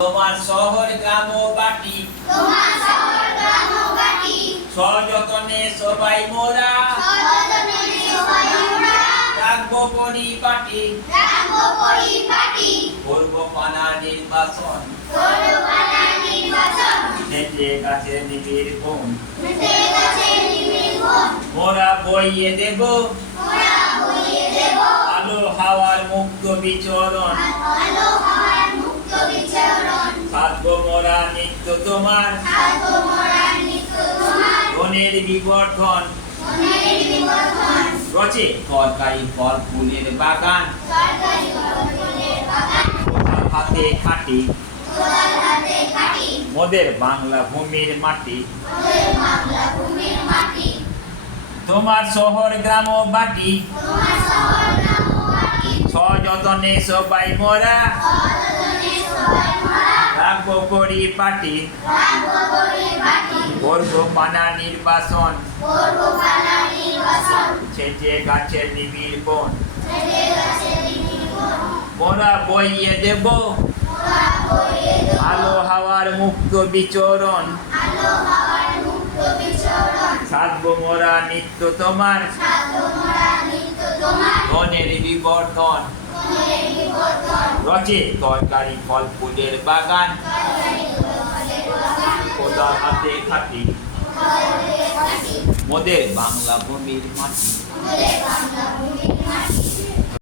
তোমার শহর গ্রাম ও বাটি সযতনে সবাই মোরা রাখবো পরিপাটি করব পানা নির্বাচন নেচে গাছে নিবিড় বন মোরা বইয়ে দেব আলো হাওয়ার মুক্ত বিচরণ সাধবো মোরা নিত্য তোমার ধনের বিবর্ধন রচে তরকারি ফল ফুলের বাগান কোথাও হাতে খাটি মোদের বাংলা ভূমির মাটি তোমার শহর গ্রাম ও বাটি সযতনে সবাই মোরা রাখবো পরিপাটি করবো পানা নির্বাচন ছেঁচে গাছের নিবিড় বন মোরা বইয়ে দেব আলো হাওয়ার মুক্ত বিচরণ সাধবো মোরা নিত্য তোমার ধনের বিবর্ধন রচে তরকারি ফল ফুলের বাগান খোদা হাতে খাটি মোদের বাংলা ভূমির মাটি।